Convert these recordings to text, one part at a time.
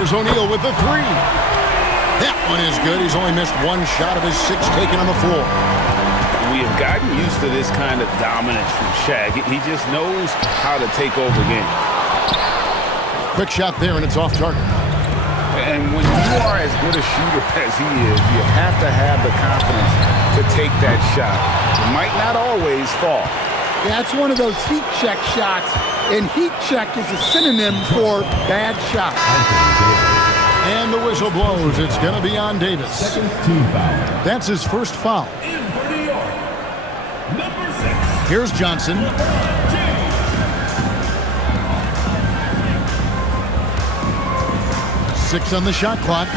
Here's O'Neal with the three. That one is good. He's only missed one shot of his 6 taken on the floor. We have gotten used to this kind of dominance from Shaq. He just knows how to take over games. Quick shot there, and it's off target. And when you are as good a shooter as he is, you have to have the confidence to take that shot. It might not always fall. Yeah, it's one of those heat check shots, and heat check is a synonym for bad shot. And the whistle blows. It's going to be on Davis. Second team foul. That's his first foul. In for New York, number 6. Here's Johnson. James. 6 on the shot clock.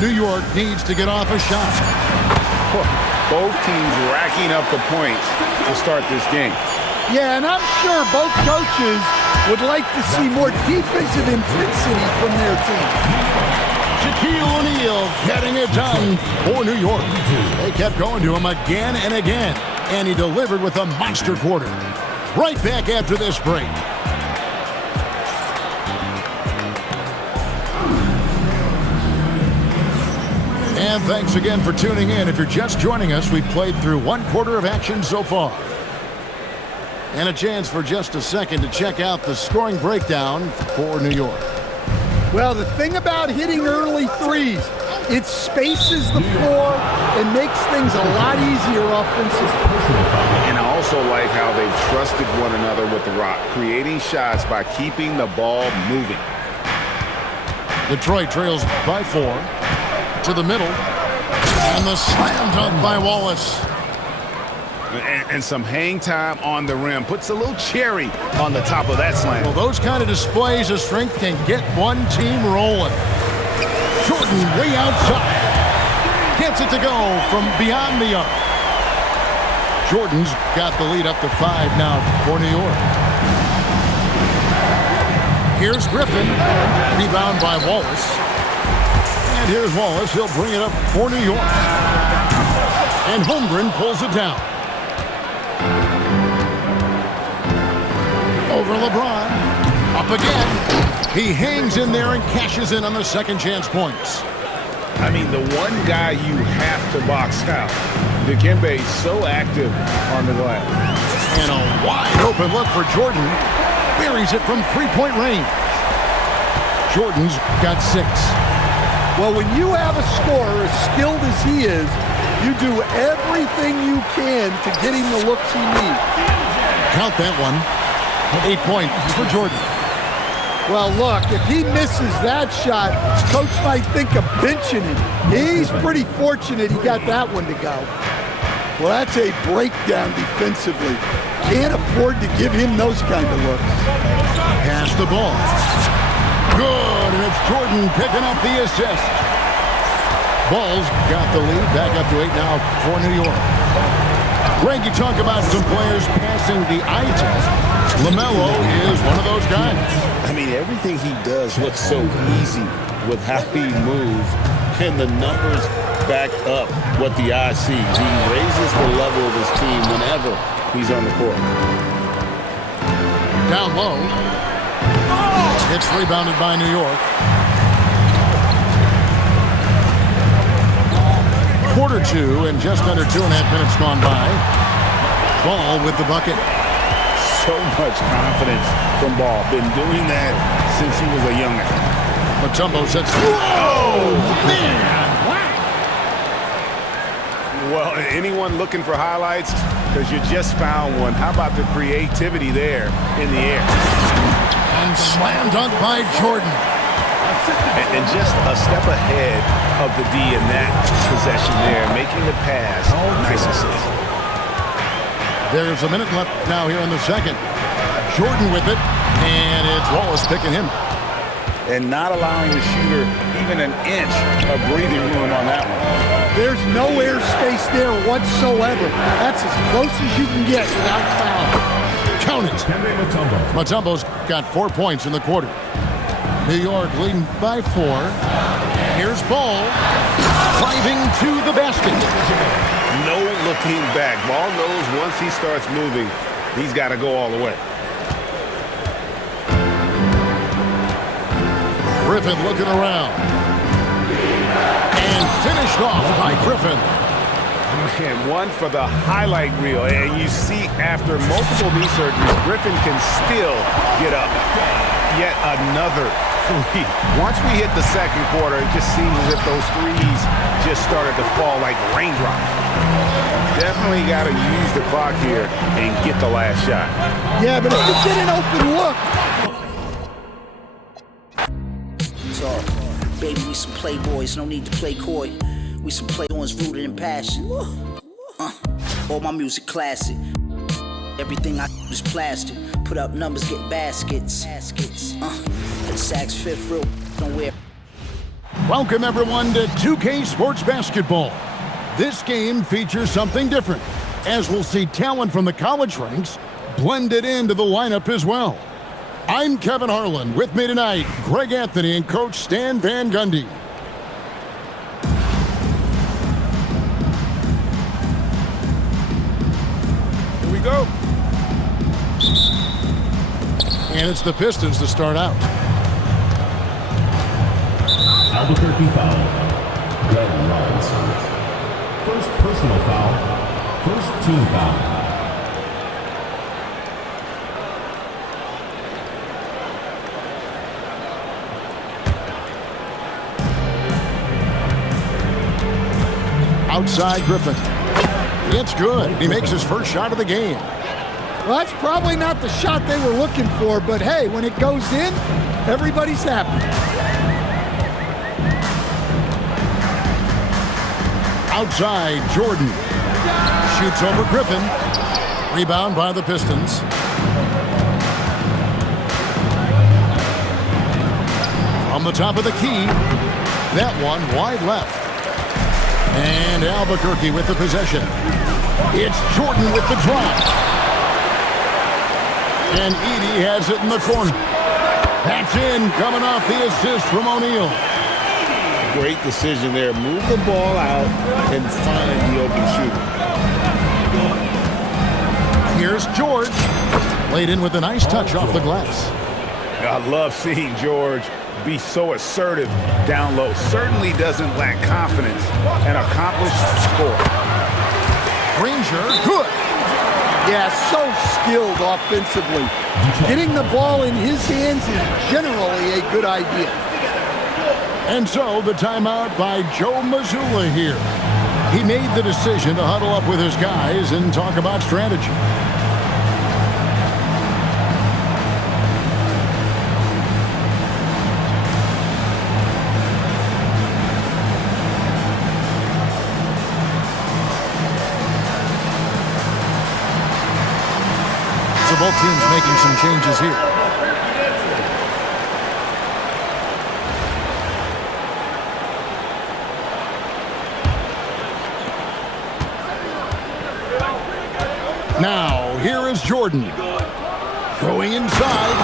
New York needs to get off a shot. Both teams racking up the points to start this game. Yeah, and I'm sure both coaches would like to see more defensive intensity from their team. Shaquille O'Neal getting it done for New York. They kept going to him again and again, and he delivered with a monster quarter. Right back after this break. And thanks again for tuning in. If you're just joining us, we've played through 1 quarter of action so far. And a chance for just a second to check out the scoring breakdown for New York. Well, the thing about hitting early threes, it spaces the floor and makes things a lot easier offensively. And I also like how they've trusted one another with the rock, creating shots by keeping the ball moving. Detroit trails by 4 to the middle. And the slam dunk by Wallace. And some hang time on the rim. Puts a little cherry on the top of that slam. Well, those kind of displays of strength can get one team rolling. Jordan way outside. Gets it to go from beyond the arc. Jordan's got the lead up to 5 now for New York. Here's Griffin. Rebound by Wallace. And here's Wallace. He'll bring it up for New York. And Holmgren pulls it down. Over LeBron. Up again. He hangs in there and cashes in on the second chance points. I mean, the one guy you have to box out. Dikembe so active on the glass. And a wide open look for Jordan. Buries it from 3-point range. Jordan's got 6. Well, when you have a scorer as skilled as he is, you do everything you can to get him the looks he needs. Count that one. 8 points for Jordan. Well, look, if he misses that shot, coach might think of benching him. He's pretty fortunate he got that one to go. Well, that's a breakdown defensively. Can't afford to give him those kind of looks. Pass the ball. Good, and it's Jordan picking up the assist. Ball's got the lead, back up to 8 now for New York. Greg, you talk about some players passing the eye test. LaMelo is one of those guys. I mean, everything he does looks so easy with how he moves, and the numbers back up what the eye sees. He raises the level of his team whenever he's on the court. Down low. It's rebounded by New York. Quarter 2 and just under 2.5 minutes gone by. Ball with the bucket. So much confidence from Ball. Been doing that since he was a youngin'. Mutombo sets. Whoa! Man! Well, anyone looking for highlights? Because you just found one. How about the creativity there in the air? And slam dunk by Jordan. And just a step ahead of the D in that possession there, making the pass. Nice assist. There's a minute left now here in the second. Jordan with it, and it's Wallace picking him. And not allowing the shooter even an inch of breathing room on that one. There's no air space there whatsoever. That's as close as you can get without foul. Count it. Mutombo's got 4 points in the quarter. New York leading by 4. Here's Ball driving to the basket. No looking back. Ball knows once he starts moving, he's got to go all the way. Griffin looking around. And finished off by Griffin. Man, one for the highlight reel. And you see after multiple knee surgeries, Griffin can still get up. Yet another three. Once we hit the second quarter, it just seems as if those threes just started to fall like raindrops. Definitely got to use the clock here and get the last shot. Yeah, but if you get an open look. Sorry. Baby, we some playboys, no need to play coy. We some play-ons rooted in passion. All my music classic. Everything I is plastic. Put up numbers, get baskets. The Saks Fifth real nowhere. Welcome everyone to 2K Sports Basketball. This game features something different, as we'll see talent from the college ranks blended into the lineup as well. I'm Kevin Harlan. With me tonight, Greg Anthony and Coach Stan Van Gundy. Here we go. And it's the Pistons to start out. Albuquerque foul. Glenn Robinson. First personal foul. First team foul. Outside Griffin. It's good. He makes his first shot of the game. Well, that's probably not the shot they were looking for, but hey, when it goes in, everybody's happy. Outside, Jordan. Shoots over Griffin. Rebound by the Pistons. From the top of the key. That one wide left. And Albuquerque with the possession. It's Jordan with the drive. And Edey has it in the corner. That's in, coming off the assist from O'Neal. Great decision there. Move the ball out and find the open shooter. Here's George. Laid in with a nice touch off the glass. I love seeing George be so assertive down low. Certainly doesn't lack confidence. An accomplished scorer. Granger, good. Yeah, so skilled offensively. Getting the ball in his hands is generally a good idea. And so the timeout by Joe Mazzulla here. He made the decision to huddle up with his guys and talk about strategy. So both teams making some changes here. Now, here is Jordan. Going inside.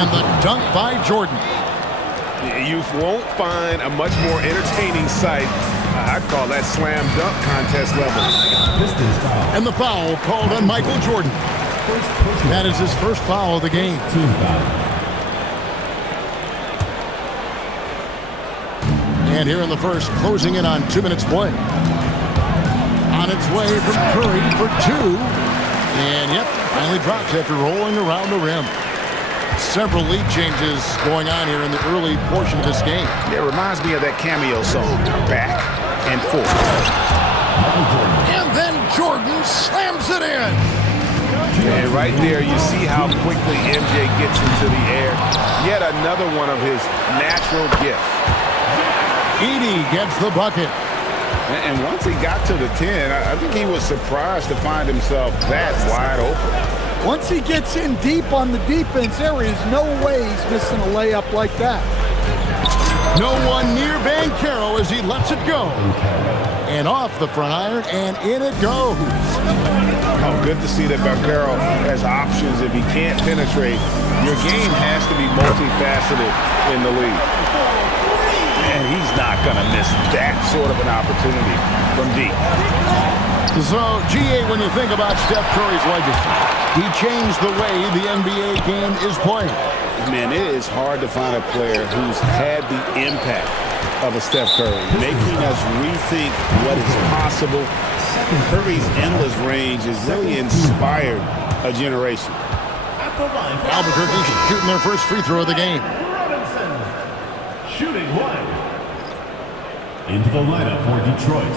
And the dunk by Jordan. You won't find a much more entertaining sight. I'd call that slam dunk contest level. Pistons foul. And the foul called on Michael Jordan. First personal That is his first foul of the game. team foul. And here in the first, closing in on 2 minutes play. On its way from Curry for two. And yep, finally drops after rolling around the rim. Several lead changes going on here in the early portion of this game. It reminds me of that cameo song, Back and Forth. And then Jordan slams it in. And right there, you see how quickly MJ gets into the air. Yet another one of his natural gifts. Edey gets the bucket. And once he got to the 10, I think he was surprised to find himself that wide open. Once he gets in deep on the defense, there is no way he's missing a layup like that. No one near Banchero as he lets it go. And off the front iron, and in it goes. Oh, good to see that Banchero has options if he can't penetrate. Your game has to be multifaceted in the league. And he's not going to miss that sort of an opportunity from deep. So, GA, when you think about Steph Curry's legacy, he changed the way the NBA game is played. Man, it is hard to find a player who's had the impact of a Steph Curry, making us rethink what is possible. Curry's endless range has really inspired a generation. Albuquerque shooting their first free throw of the game. Robinson, shooting one. Into the lineup for Detroit,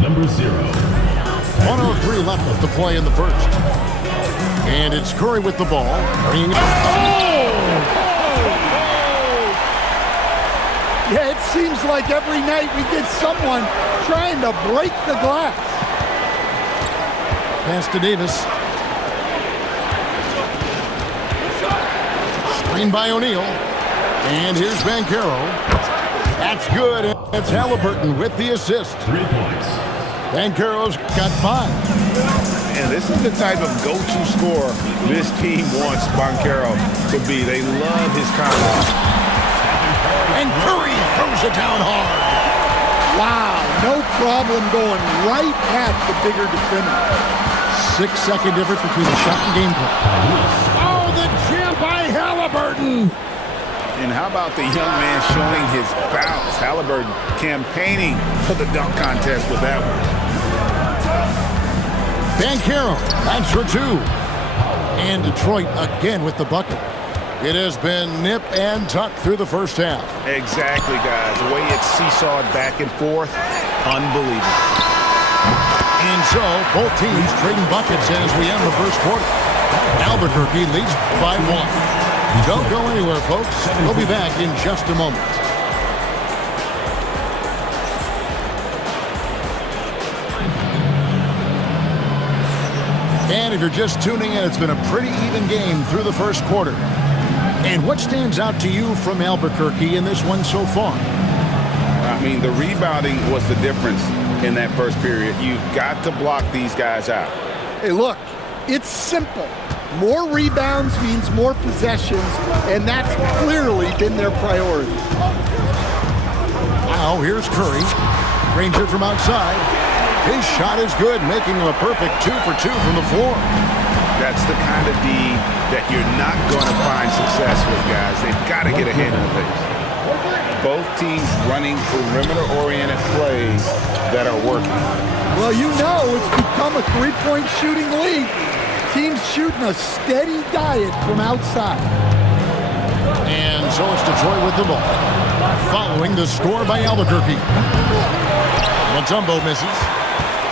number 0. 1:03 left to play in the first. And it's Curry with the ball. Bringing Yeah, it seems like every night we get someone trying to break the glass. Pass to Davis. Screen by O'Neal. And here's Banchero. That's good. It's Halliburton with the assist. 3 points. Banchero's got 5. And this is the type of go-to scorer this team wants Banchero to be. They love his confidence. And Curry throws it down hard. Wow, no problem going right at the bigger defender. 6-second difference between the shot and game clock. Oh, the jam by Halliburton. And how about the young man showing his bounce? Halliburton campaigning for the dunk contest with that one. Banchero, that's for 2. And Detroit again with the bucket. It has been nip and tuck through the first half. Exactly, guys. The way it's seesawed back and forth, unbelievable. And so, both teams trading buckets as we end the first quarter. Albuquerque leads by 1. Don't go anywhere, folks. We'll be back in just a moment. And if you're just tuning in, it's been a pretty even game through the first quarter. And what stands out to you from Albuquerque in this one so far? I mean, the rebounding was the difference in that first period. You've got to block these guys out. Hey, look, it's simple. More rebounds means more possessions, and that's clearly been their priority. Now, here's Curry. Ranger from outside. His shot is good, making him a perfect 2 for 2 from the floor. That's the kind of D that you're not going to find success with, guys. They've got to get ahead in the face. Both teams running perimeter-oriented plays that are working. Well, you know it's become a three-point shooting league. Teams shooting a steady diet from outside. And so it's Detroit with the ball. Following the score by Albuquerque. Mutombo misses.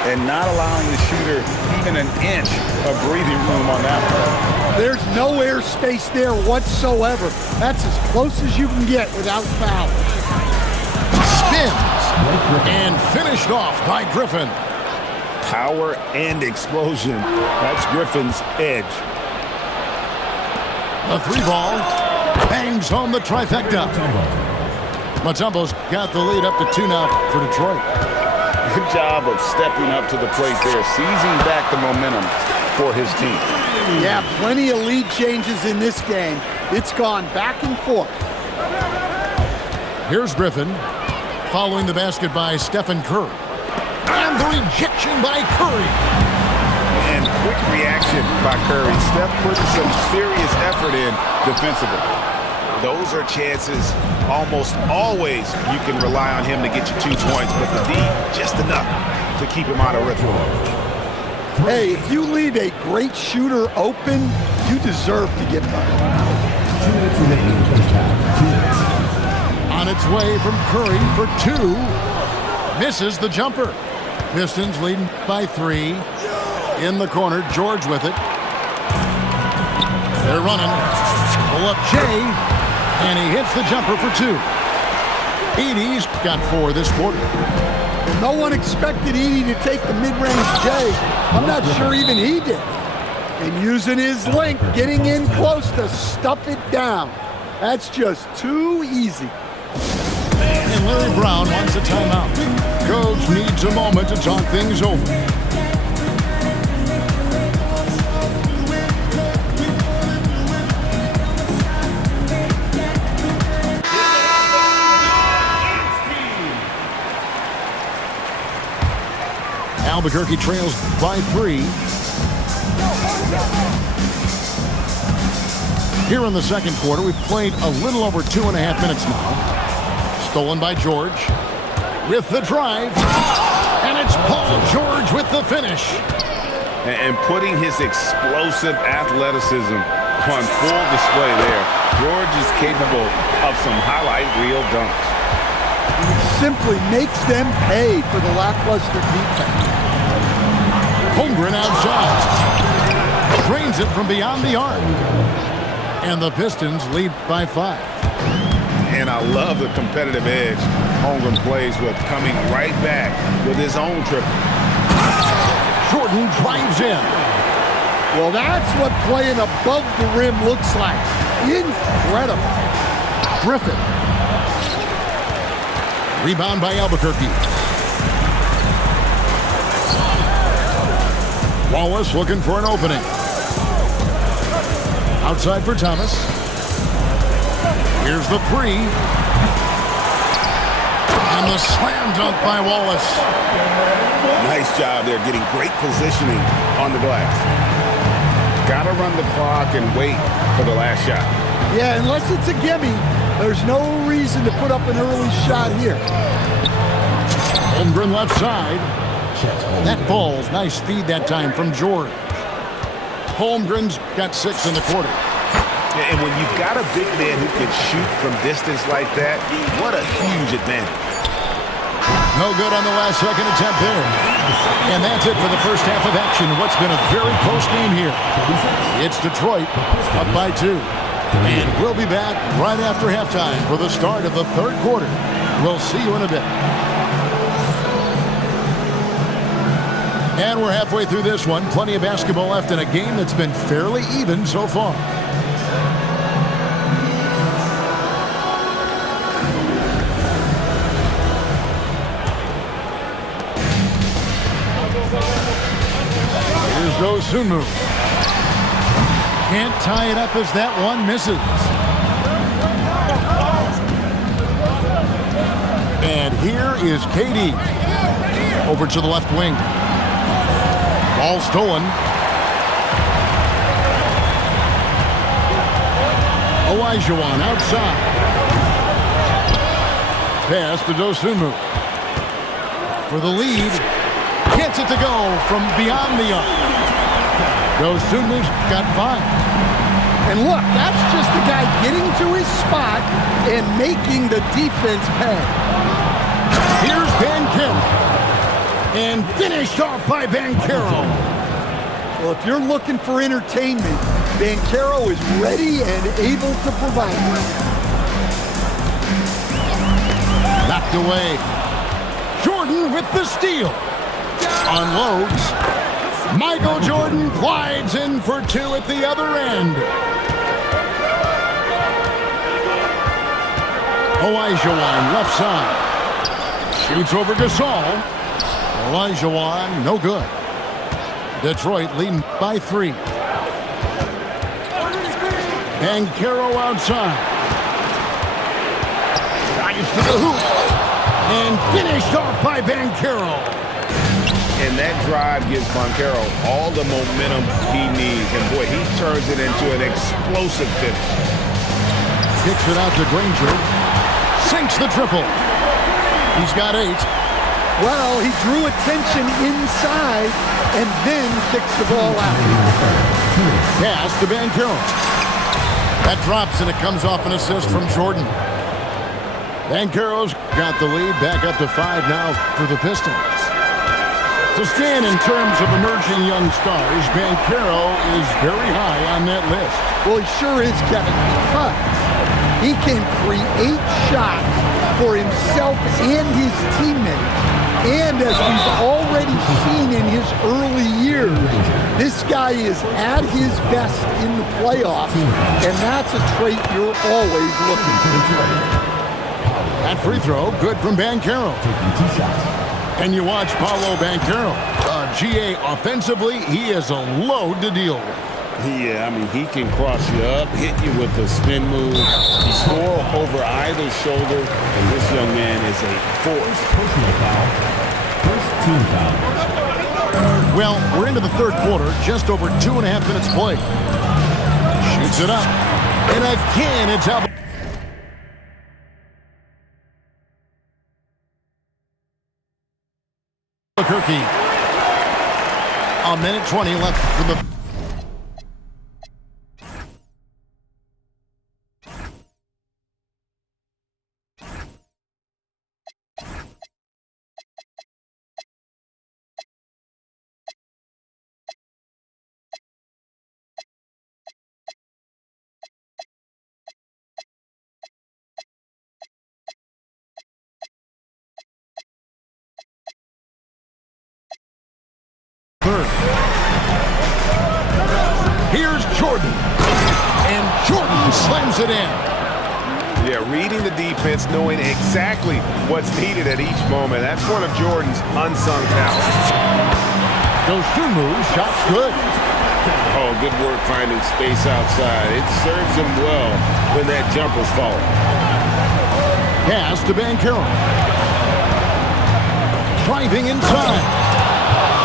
And not allowing the shooter even an inch of breathing room on that one. There's no air space there whatsoever. That's as close as you can get without foul. Spins. And finished off by Griffin. Power and explosion. That's Griffin's edge. The 3-ball bangs home the trifecta. Mutombo's got the lead up to 2 now for Detroit. Good job of stepping up to the plate there, seizing back the momentum for his team. Yeah, plenty of lead changes in this game. It's gone back and forth. Here's Griffin, following the basket by Stephen Curry. And the rejection by Curry. And quick reaction by Curry. Steph put some serious effort in defensively. Those are chances almost always you can rely on him to get you 2 points, but the D, just enough to keep him out of rhythm. Hey, if you leave a great shooter open, you deserve to get burned. 2 minutes remaining in the first half. 2 minutes. On its way from Curry for 2. Misses the jumper. Pistons leading by 3. In the corner, George with it. They're running. Pull up Jay. And he hits the jumper for 2. Edey's got 4 this quarter. No one expected Edey to take the mid-range J. I'm not sure even he did. And using his length, getting in close to stuff it down. That's just too easy. And Larry Brown wants a timeout. Coach needs a moment to talk things over. Albuquerque trails by 3. Here in the second quarter, we've played a little over 2.5 minutes now. Stolen by George with the drive. And it's Paul George with the finish. And putting his explosive athleticism on full display there. George is capable of some highlight reel dunks. He simply makes them pay for the lackluster defense. Holmgren outside. Drains it from beyond the arc. And the Pistons lead by 5. And I love the competitive edge Holmgren plays with, coming right back with his own triple. Jordan drives in. Well, that's what playing above the rim looks like. Incredible. Griffin. Rebound by Albuquerque. Wallace looking for an opening. Outside for Thomas. Here's the 3. And the slam dunk by Wallace. Nice job there, getting great positioning on the glass. Gotta run the clock and wait for the last shot. Yeah, unless it's a gimme, there's no reason to put up an early shot here. Holmgren left side. That ball's nice feed that time from George. Holmgren's got 6 in the quarter. And when you've got a big man who can shoot from distance like that, what a huge advantage. No good on the last second attempt there. And that's it for the first half of action. What's been a very close game here. It's Detroit up by 2. And we'll be back right after halftime for the start of the third quarter. We'll see you in a bit. And we're halfway through this one. Plenty of basketball left in a game that's been fairly even so far. Dosunmu. Can't tie it up as that one misses. And here is KD. Over to the left wing. Ball stolen. Olajuwon outside. Pass to Dosunmu. For the lead. Gets it to go from beyond the arc. Dosunmu's got 5. And look, that's just a guy getting to his spot and making the defense pay. Here's Banchero. And finished off by Banchero. Well, if you're looking for entertainment, Banchero is ready and able to provide. Knocked away. Jordan with the steal. Unloads. Michael Jordan glides in for 2 at the other end. Olajuwon left side. Shoots over Gasol. Olajuwon, no good. Detroit leading by 3. Banchero outside. Drives to the hoop. And finished off by Banchero. And that drive gives Banchero all the momentum he needs. And, boy, he turns it into an explosive finish. Kicks it out to Granger. Sinks the triple. He's got 8. Well, he drew attention inside and then kicks the ball out. Pass to Banchero. That drops and it comes off an assist from Jordan. Banchero's got the lead back up to 5 now for the Pistons. To stand in terms of emerging young stars, Banchero is very high on that list. Well, he sure is, Kevin, because he can create shots for himself and his teammates. And as we've already seen in his early years, this guy is at his best in the playoffs, and that's a trait you're always looking for. That free throw, good from Banchero. And you watch Paolo Banchero. GA offensively, he is a load to deal with. Yeah, I mean, he can cross you up, hit you with a spin move, score over either shoulder, and this young man is a force. Personal foul. First team foul. Well, we're into the third quarter, just over 2.5 minutes played. Shoots it up. And again, it's out. Albuquerque. A minute 20 left for the... third. Here's Jordan. And Jordan slams it in. Yeah, reading the defense, knowing exactly what's needed at each moment. That's one of Jordan's unsung talents. Dosunmu, shot's good. Oh, good work finding space outside. It serves him well when that jumper's falling. Pass to Banchero. Driving inside.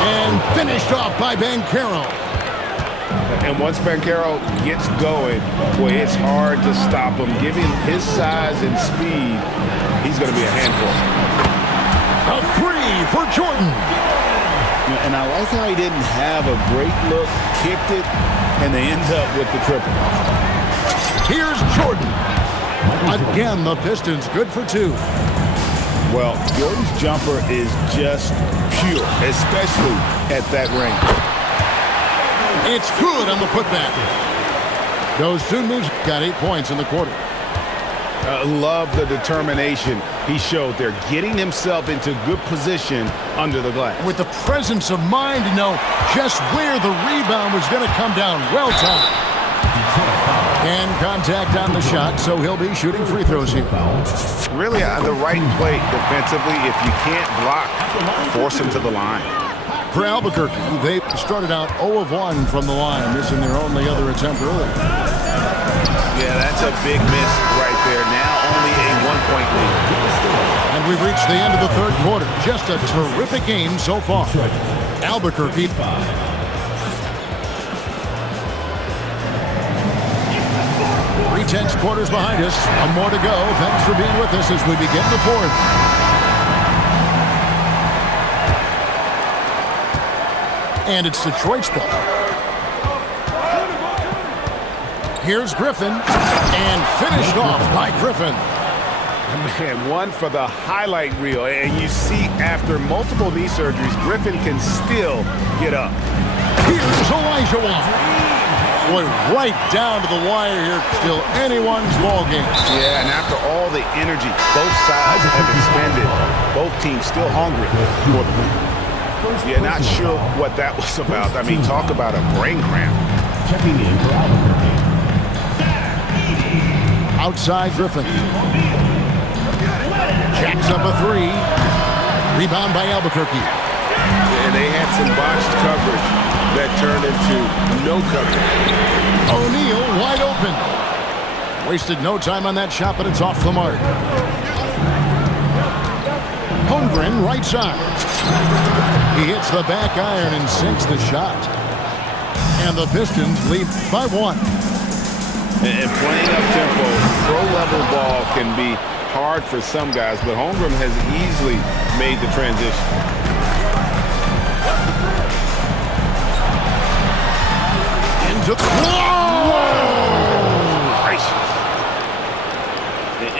And finished off by Banchero. And once Banchero gets going, boy, it's hard to stop him. Given his size and speed, he's going to be a handful. A three for Jordan. And I like how he didn't have a great look, kicked it, and they end up with the triple. Here's Jordan. Again, the Pistons good for two. Well, Jordan's jumper is just pure, especially at that range. It's good on the putback. Dosunmu's got 8 points in the quarter. Love the determination he showed there, getting himself into good position under the glass. With the presence of mind to know just where the rebound was going to come down. Well timed. And contact on the shot, so he'll be shooting free throws here. Really the right play defensively. If you can't block, force him to the line. For Albuquerque, they started out 0 of 1 from the line, missing their only other attempt early. Yeah, that's a big miss right there. Now only a 1-point lead. And we've reached the end of the third quarter. Just a terrific game so far. Albuquerque. 3/10 quarters behind us. One more to go. Thanks for being with us as we begin the fourth. And it's Detroit's ball. Here's Griffin. And finished off by Griffin. Man, one for the highlight reel. And you see after multiple knee surgeries, Griffin can still get up. Here's Elijah Wan. Boy, right down to the wire here. Still anyone's ball game. Yeah, and after all the energy both sides have expended, both teams still hungry for the win. Yeah, not sure what that was about. I mean, talk about a brain cramp. Checking in for Albuquerque. Outside Griffin. Jacks up a three. Rebound by Albuquerque. And they had some botched coverage that turned into no coverage. O'Neal wide open. Wasted no time on that shot, but it's off the mark. Holmgren right side. He hits the back iron and sinks the shot. And the Pistons lead by 1. And playing up-tempo, pro-level ball can be hard for some guys, but Holmgren has easily made the transition.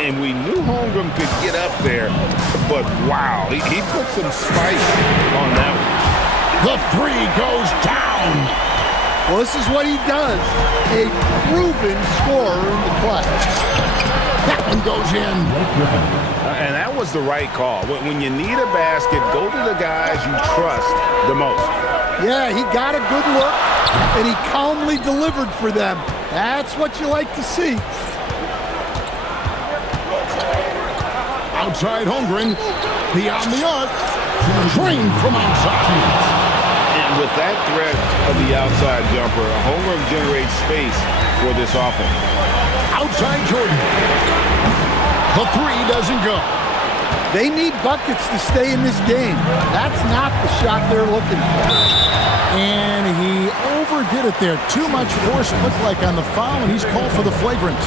And we knew Holmgren could get up there, but wow, he put some spice on that one. The three goes down. Well, this is what he does. A proven scorer in the clutch. That one goes in. And that was the right call. When you need a basket, go to the guys you trust the most. Yeah, he got a good look, and he calmly delivered for them. That's what you like to see. Outside Holmgren, beyond the arc, drained from outside. And with that threat of the outside jumper, Holmgren generates space for this offense. Outside Jordan. The three doesn't go. They need buckets to stay in this game. That's not the shot they're looking for. And he overdid it there. Too much force, it looked like, on the foul, and he's called for the flagrant.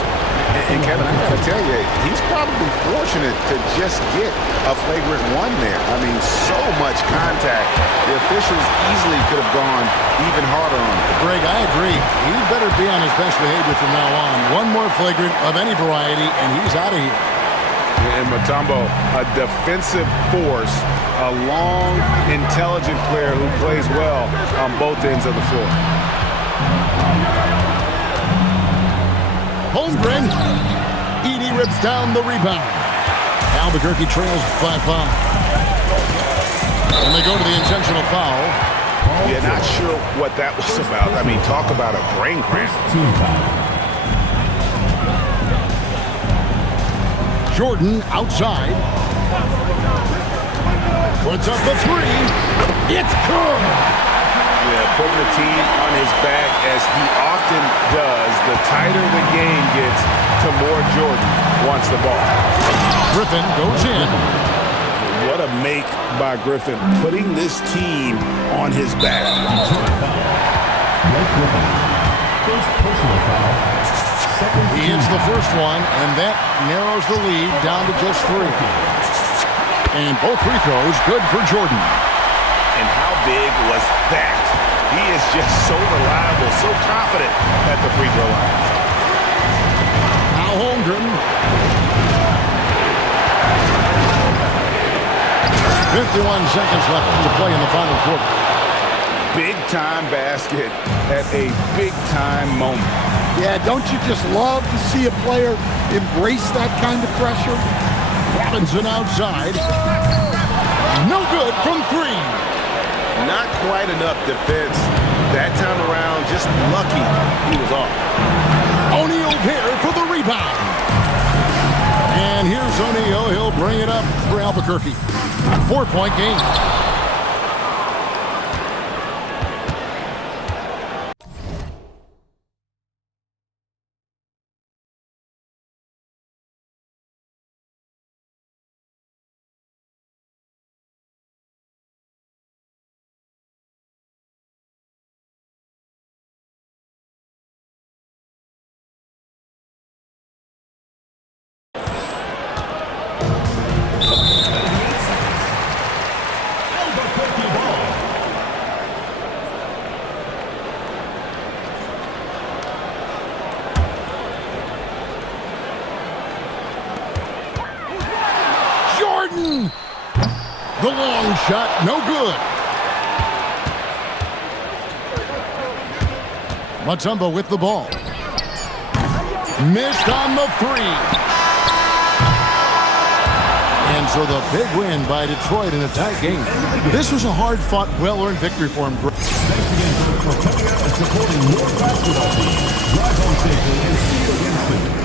And Kevin, I got to tell you, he's probably fortunate to just get a flagrant one there. I mean, so much contact. The officials easily could have gone even harder on him. Greg, I agree. He better be on his best behavior from now on. One more flagrant of any variety, and he's out of here. And Mutombo, a defensive force, a long, intelligent player who plays well on both ends of the floor. Holmgren. Edey rips down the rebound. Albuquerque trails by 5. And they go to the intentional foul. Yeah, not sure what that was about. I mean, talk about a brain cramp. Jordan outside. Puts up the 3. It's good. Yeah, putting the team on his back as he often does. The tighter the game gets, the more Jordan wants the ball. Griffin goes in. What a make by Griffin, putting this team on his back. He hits the first one, and that narrows the lead down to just 3. And both free throws good for Jordan. And how big was that? He is just so reliable, so confident at the free throw line. Now Holmgren. 51 seconds left to play in the final quarter. Big-time basket at a big-time moment. Yeah, don't you just love to see a player embrace that kind of pressure? Robinson outside. No good from 3. Not quite enough defense. That time around, just lucky he was off. O'Neal here for the rebound. And here's O'Neal. He'll bring it up for Albuquerque. 4-point game. The long shot, no good. Mutombo with the ball. Missed on the 3. And so the big win by Detroit in a tight game. This was a hard-fought, well-earned victory for him. Thanks again for coming out and supporting your basketball team. Drive home safely and see you again soon.